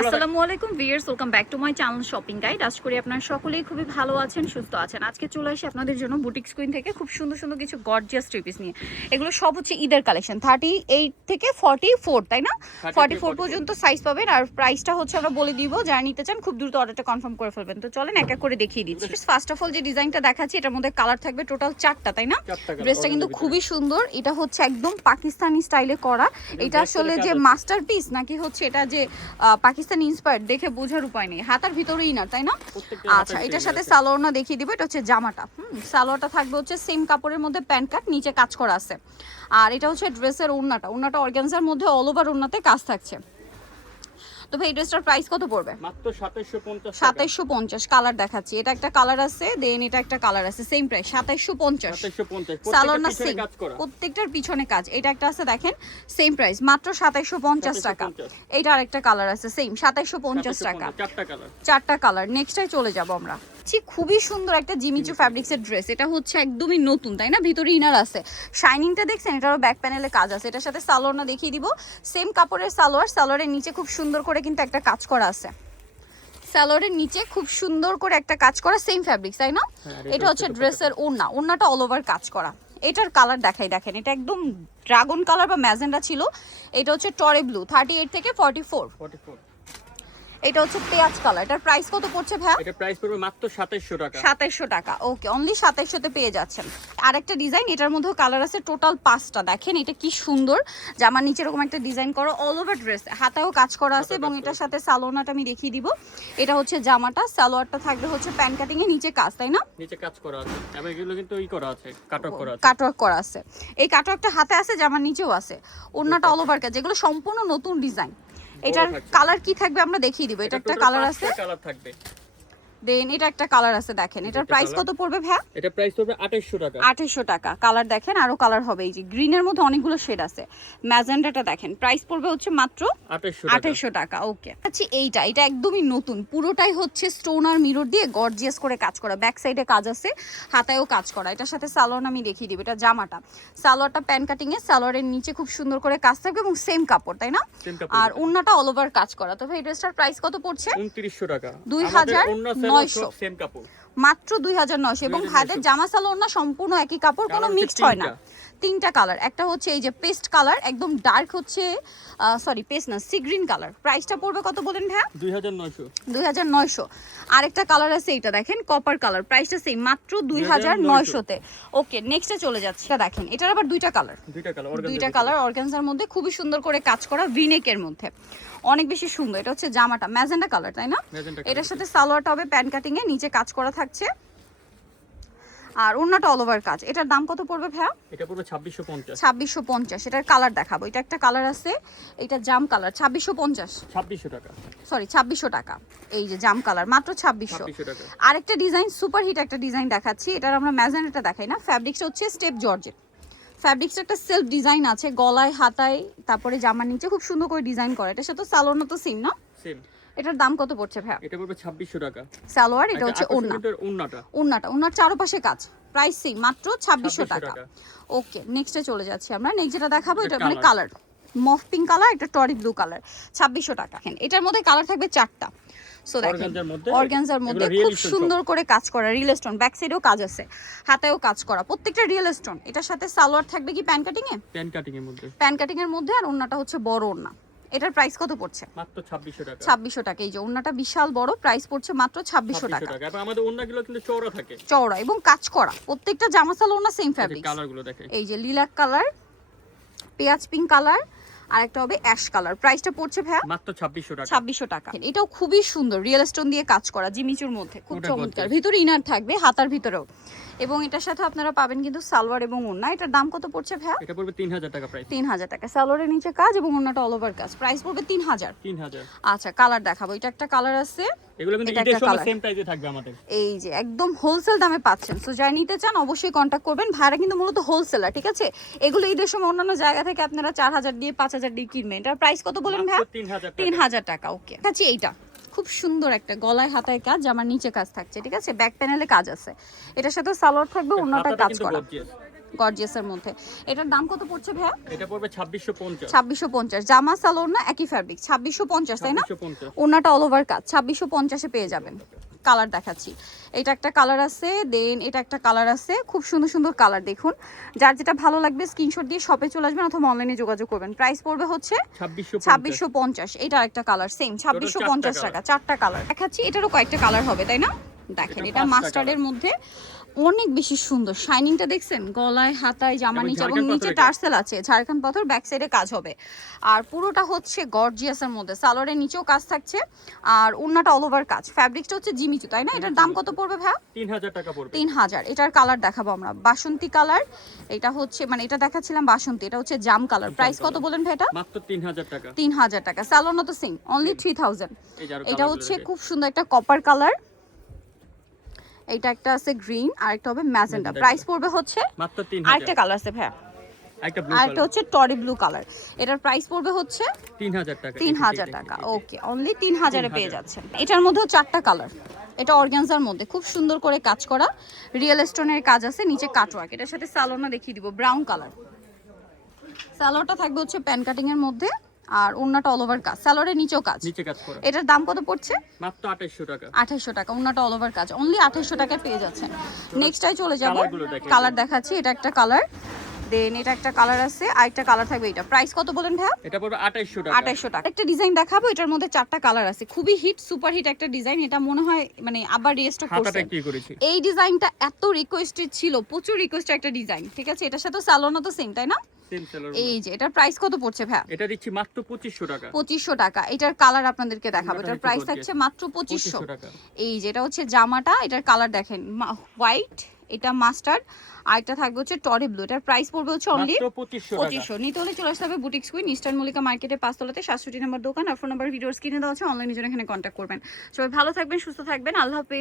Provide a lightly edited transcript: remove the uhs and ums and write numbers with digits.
আসসালামু আলাইকুম viewers, welcome back to my channel shopping guide. আশা করি আপনারা সকলেই খুবই ভালো আছেন, সুস্থ আছেন। আজকে চলে আসি আপনাদের জন্য বুটিক্স কুইন থেকে খুব সুন্দর সুন্দর কিছু গর্জিয়াস থ্রি পিস নিয়ে। এগুলো সব হচ্ছে ঈদের কালেকশন, 38 থেকে 44, তাই না? 44 পর্যন্ত সাইজ পাবেন। আর প্রাইসটা হচ্ছে আমরা বলে দিব, যারা নিতে চান খুব দ্রুত অর্ডারটা কনফার্ম করে ফেলবেন। তো চলেন এক এক করে দেখিয়ে দিচ্ছি। ফার্স্ট অফ অল যে ডিজাইনটা দেখাচ্ছি, এটার মধ্যে কালার থাকবে টোটাল 4টা, তাই না? ড্রেসটা কিন্তু খুবই সুন্দর। এটা হচ্ছে একদম পাকিস্তানি স্টাইলে করা। এটা আসলে যে মাস্টারপিস নাকি হচ্ছে এটা যে পাকিস্তানি ইন্সপায়ার্ড দেখে বোঝার উপায় নেই। হাতার ভিতরে ইনার, তাই না? আচ্ছা, এটার সাথে সালোয়ারটা দেখিয়ে দিব। এটা হচ্ছে জামাটা। সালোয়ারটা থাকবে হচ্ছে সেম কাপড়ের মধ্যে, প্যান্ট কাট, নিচে কাজ করা আছে। আর এটা হচ্ছে ড্রেসের ওড়নাটা অর্গানজার মধ্যে অল ওভার ওড়নাতে কাজ থাকছে। তো ভাই এই ড্রেসটার প্রাইস কত পড়বে? মাত্র 2750 2750। কালার দেখাচ্ছি, এটা একটা কালার আছে, দেন এটা একটা কালার আছে, সেম প্রাইস 2750। 2750 সালোয়ার না সেম, প্রত্যেকটার পিছনে কাজ। এটা একটা আছে দেখেন, সেম প্রাইস মাত্র 2750 টাকা। এটা আরেকটা কালার আছে সেম 2750 টাকা। চারটা কালার। নেক্সটটাই চলে যাব আমরা। খুবই সুন্দর একটা জিমিচু ফ্যাব্রিক্সের ড্রেস। এটা হচ্ছে একদমই নতুন, তাই না? ভিতরে ইনার আছে, শাইনিংটা দেখছেন? এটারও ব্যাক প্যানেলে কাজ আছে। এটার সাথে সালোয়ারটা দেখিয়ে দিব, সেম কাপড়ের সালোয়ার। সালোয়ারের নিচে খুব সুন্দর করে কিন্তু একটা কাজ করা আছে। সালোয়ারের নিচে খুব সুন্দর করে একটা কাজ করা, সেম ফ্যাব্রিক্স, তাই না? এটা হচ্ছে ড্রেসের ওড়নাটা অল ওভার কাজ করা। এটার কালার দেখাই, দেখেন এটা একদম ড্রাগন কালার বা ম্যাজেন্ডা ছিল। এটা হচ্ছে টরে ব্লু, 38 থেকে 44। এটা হচ্ছে পেঁয়াজ কালার। এটার প্রাইস কত পড়ছে ভাই? এটা প্রাইস পড়বে মাত্র 2700 টাকা। 2700 টাকা। ওকে, অনলি 2700 তে পেয়ে যাচ্ছেন। আরেকটা ডিজাইন, এটার মধ্যেও কালার আছে টোটাল 5টা। দেখেন এটা কি সুন্দর, জামার নিচে এরকম একটা ডিজাইন করা অল ওভার ড্রেস, হাতায়ও কাজ করা আছে। এবং এটার সাথে সালোয়ারটা আমি দেখিয়ে দিব। এটা হচ্ছে জামাটা, সালোয়ারটা থাকবে হচ্ছে প্যান্ট কাটিং এ, নিচে কাজ, তাই না? নিচে কাজ করা আছে এবং এগুলো কিন্তু করা আছে, কাটওয়ার্ক করা আছে। কাটওয়ার্ক করা আছে। এই কাটওয়ার্কটা হাতে আছে, জামার নিচেও আছে। ওড়নাটা অল ওভার কাজ, যেগুলো সম্পূর্ণ নতুন ডিজাইন। এটার কালার কি থাকবে আমরা দেখিয়ে দিব। এটা একটা কালার আছে, কালার থাকবে। দেন এটা একটা কালার আছে, দেখেন এটার প্রাইস কত পড়বে ভাই? এটা প্রাইস পড়বে 2800 টাকা। 2800 টাকা। কালার দেখেন, আরো কালার হবে। এই যে গ্রিনের মধ্যে অনেকগুলো শেড আছে। ম্যাজেন্ডাটা দেখেন, প্রাইস পড়বে হচ্ছে মাত্র 2800 টাকা। ওকে, আচ্ছা এটা একদমই নতুন, পুরোটাই হচ্ছে স্টোন আর মিরর দিয়ে গর্জিয়াস করে কাজ করা। ব্যাক সাইডে কাজ আছে, হাতায়ও কাজ করা। এটার সাথে সালোয়ার আমি দেখিয়ে দিব। এটা জামাটা, সালোয়ারটা প্যান্ট কাটিং এ, সালোয়ারের নিচে খুব সুন্দর করে কাজ থাকবে এবং সেম কাপড়, তাই না? আর ওড়নাটা অল ওভার কাজ করা। তো ভাই এই ড্রেসটার প্রাইস কত পড়ছে? 2900 টাকা। 2900। সেম কাপড় মাত্র 2900। এবং ভাইদের জামা সালোয়ার না সম্পূর্ণ একই কাপড়, কোনো মিক্সড হয় না। 3টা কালার। একটা হচ্ছে এই যে পেস্ট কালার, একদম ডার্ক হচ্ছে, সরি পেস্ট না, সি গ্রিন কালার। প্রাইসটা পড়বে কত বলেন ভাই? 2900। আরেকটা কালার আছে, এটা দেখেন কপার কালার, প্রাইসটা সেম মাত্র 2900 তে। ওকে, নেক্সটে চলে যাচ্ছে। এটা দেখেন, এটার আবার দুইটা কালার অর্গানজার মধ্যে, খুবই সুন্দর করে কাজ করা, ভিনেকের মধ্যে অনেক বেশি সুন্দর। এটা হচ্ছে জামাটা ম্যাজেন্ডা কালার, তাই না? এটার সাথে সালোয়ারটা হবে প্যান্ট কাটিং এ, নিচে কাজ করা থাকছে। আর ওড়নাটা অল ওভার কাজ। এটার দাম কত পড়বে ভাইয়া? এটা পড়বে 2650। 2650। এটার কালার দেখাবো। এটা একটা কালার আছে, এটা জাম কালার, 2600 টাকা। সরি 2600 টাকা। এই যে জাম কালার, মাত্র 2600 টাকা। আরেকটা ডিজাইন, সুপার হিট একটা ডিজাইন দেখাচ্ছি। এটার আমরা ম্যাজেন্ডাটা দেখাই না। ফ্যাব্রিক্সটা হচ্ছে স্টেপ জর্জেট। ফ্যাব্রিক্সটা একটা সেলফ ডিজাইন আছে, গলায় হাতায়, তারপরে জামার নিচে খুব সুন্দর করে ডিজাইন করা। এটার সাথে সালোয়ার তো সেম না? সেম। এটার দাম কত পড়ছে ভাই? এটা পড়বে 2600 টাকা। সালোয়ার, এটা হচ্ছে ওড়নার চারপাশে কাজ, প্রাইস সেম মাত্র 2600 টাকা। ওকে, নেক্সটে চলে যাচ্ছি আমরা। নেক্সট যেটা দেখাবো, এটা মানে কালার মফ পিঙ্ক কালার, একটা টরি ব্লু কালার, 2600 টাকা। এটার মধ্যে কালার থাকবে 4টা। সো দেখেন অর্গানজার মধ্যে খুব সুন্দর করে কাজ করা, রিয়েল স্টোন, ব্যাক সাইডেও কাজ আছে, হাতেও কাজ করা, প্রত্যেকটা রিয়েল স্টোন। এটার সাথে সালোয়ার থাকবে কি প্যান্ট কাটিং এ? প্যান্ট কাটিং এর মধ্যে। আর ওড়নাটা হচ্ছে বড় ওড়না। এটার প্রাইস কত পড়ছে? মাত্র 2600 টাকা। 2600 টাকা। এই যে ওড়নাটা বিশাল বড়, প্রাইস পড়ছে মাত্র 2600 টাকা। এবং আমাদের ওড়নাগুলো কিন্তু চওড়া থাকে, চওড়া এবং কাজ করা, প্রত্যেকটা জামা সালোয়ার ওড়না সেম ফ্যাব্রিক। কালারগুলো দেখেন, এই যে লিলাক কালার, পেঁয়াজ পিঙ্ক কালার, আর একটা হবে অ্যাশ কালার। প্রাইসটা পড়ছে ভাইয়া মাত্র 2600 টাকা। 2600 টাকা। এটাও খুবই সুন্দর, রিয়েল স্টোন দিয়ে কাজ করা, জিমিচুর মধ্যে খুব চমৎকার। ভিতরে ইনার থাকবে, হাতার ভিতরেও। এবং এটার সাথে আপনারা পাবেন কিন্তু সালোয়ার এবং ওড়না। এটার দাম কত পড়ছে ভাইয়া? এটা পড়বে 3000 টাকা প্রাইস। 3000 টাকা। সালোয়ারের নিচে কাজ এবং ওড়নাটা অল ওভার কাজ, প্রাইস পড়বে 3000। আচ্ছা, কালার দেখাবো। এটা একটা কালার আছে, এগুলো কিন্তু ঈদের সময় সেম প্রাইসে থাকবে আমাদের। এই যে একদম হোলসেল দামে পাচ্ছেন। সো যারা নিতে চান অবশ্যই কন্টাক্ট করবেন। ভাইরা কিন্তু মূলত হোলসেলার, ঠিক আছে? এগুলো ঈদের সময় অন্যান্য জায়গা থেকে আপনারা 4000 দিয়ে 5000 দিয়ে কিনবেন। এটার প্রাইস কত বলেন ভাই? 3000 টাকা। ওকে, আচ্ছা এইটা খুব সুন্দর একটা গলায় হাতায় কাজ, জামার নিচে কাজ থাকছে, ঠিক আছে? ব্যাক প্যানেলে কাজ আছে। এটার সাথে সালোয়ার থাকবে, ওড়নাটা কাজ করা। গর্জিয়াসের মধ্যে। এটার দাম কত পড়ছে ভাইয়া? এটা পড়বে 2650। 2650। জামা সালোয়ার না একই ফ্যাব্রিক, 2650 তাই না? 2650। ওনাটা অল ওভার কাজ, 2650 এ পেয়ে যাবেন। কালার দেখাচ্ছি, এটা একটা কালার আছে, দেন এটা একটা কালার আছে, খুব সুন্দর সুন্দর কালার। দেখুন, যার যেটা ভালো লাগবে স্ক্রিনশট দিয়ে শপে চলে আসবেন অথবা অনলাইনে যোগাযোগ করবেন। প্রাইস পড়বে হচ্ছে 2650। এটা একটা কালার সেম 2650 টাকা, চারটা কালার দেখাচ্ছি। এটারও কয়েকটা কালার হবে তাই না? দেখেন, এটা মাস্টার্ডের মধ্যে অনেক বেশি সুন্দর, শাইনিংটা দেখছেন, গলায় হাতায় জামা নিচে এবং নিচে টার্সেল আছে, ঝাড়খণ্ড পাথর, ব্যাক সাইডে কাজ হবে। আর পুরোটা হচ্ছে গর্জিয়াসের মধ্যে, সালোয়ারের নিচেও কাজ থাকছে আর ওন্নাটা অল ওভার কাজ। ফ্যাব্রিকটা হচ্ছে জিমিচু তাই না? এটার দাম কত পড়বে ভাইয়া? 3000 টাকা পড়বে। 3000। এটার কালার দেখাবো আমরা, বাসন্তী কালার। এটা হচ্ছে মানে এটা দেখাচ্ছিলাম বাসন্তী, এটা হচ্ছে জাম কালার। প্রাইস কত বলেন ভাই এটা? মাত্র 3000 টাকা। 3000 টাকা। সালোয়ারও তো সেম, অনলি 3000। এটা হচ্ছে খুব সুন্দর একটা কপার কালার, এইটা একটা আছে গ্রিন আর একটা হবে ম্যাজেন্ডা। প্রাইস পড়বে হচ্ছে মাত্র 3000। আরেকটা কালার আছে ভাইয়া, একটা ব্লু আরেকটা হচ্ছে টরি ব্লু কালার। এটার প্রাইস পড়বে হচ্ছে 3000 টাকা। 3000 টাকা। ওকে, অনলি 3000 এ পেয়ে যাচ্ছেন। এটার মধ্যেও চারটা কালার। এটা অর্গানজার মধ্যে খুব সুন্দর করে কাজ করা, রিয়েল স্টোনের কাজ আছে, নিচে কাটওয়ার্ক। এটার সাথে সালোয়ারটা দেখিয়ে দিব, ব্রাউন কালার। সালোয়ারটা থাকবে হচ্ছে প্যান কাটিং এর মধ্যে আর ওন্নাটা অল ওভার কাজ, সালোয়ারের নিচেও কাজ, নিচে কাজ করা। এটার দাম কত পড়ছে? মাত্র 2800 টাকা। 2800 টাকা। ওন্নাটা অল ওভার কাজ, অনলি 2800 টাকায় পেয়ে যাচ্ছেন। নেক্সটটাই চলে যাব, কালারগুলো দেখেন। কালার দেখাচ্ছি। এটা একটা কালার, দেন এটা একটা কালার আছে, আরেকটা কালার থাকবে। এটা প্রাইস কত বলেন ভাইয়া? এটা পড়বে 2800 টাকা। 2800 টাকা। একটা ডিজাইন দেখাবো, এটার মধ্যে চারটা কালার আছে, খুবই হিট, সুপার হিট একটা ডিজাইন। এটা মনে হয় মানে আবার রিস্টক হাতাটা করছেন। কি করেছি? এই ডিজাইনটা এত রিকোয়েস্টেড ছিল, প্রচুর রিকোয়েস্টেড একটা ডিজাইন, ঠিক আছে? এটার সাথে সালোনা তো সেম তাই না? Same seller. এই যে এটার প্রাইস কত পড়ছে ভাইয়া? এটা দিচ্ছি মাত্র 2500 টাকা। 2500 টাকা। এটার কালার আপনাদেরকে দেখাবো, এটা এটার একটু প্রাইস gorgeous। থাকছে মাত্র 2500 টাকা। এই যে এটা হচ্ছে জামাটা, এটার কালার দেখেন হোয়াইট, এটা মাস্টার্ড, আর এটা থাকবে হচ্ছে টরি ব্লু। এটার প্রাইস পড়বে হচ্ছে অনলি মাত্র 2500 টাকা। 2500। নিতে হলে চলে আসতে হবে বুটিক্স কুইন, ইস্টার্ন মল্লিকা মার্কেটে 5 তলাতে 67 নম্বর দোকান। আর ফোন নাম্বার ভিডিওর স্ক্রিনে দেওয়া আছে, অনলাইনে জন্য এখানে কন্ট্যাক্ট করবেন। সবাই ভালো থাকবেন, সুস্থ থাকবেন, আল্লাহ হাফেজ।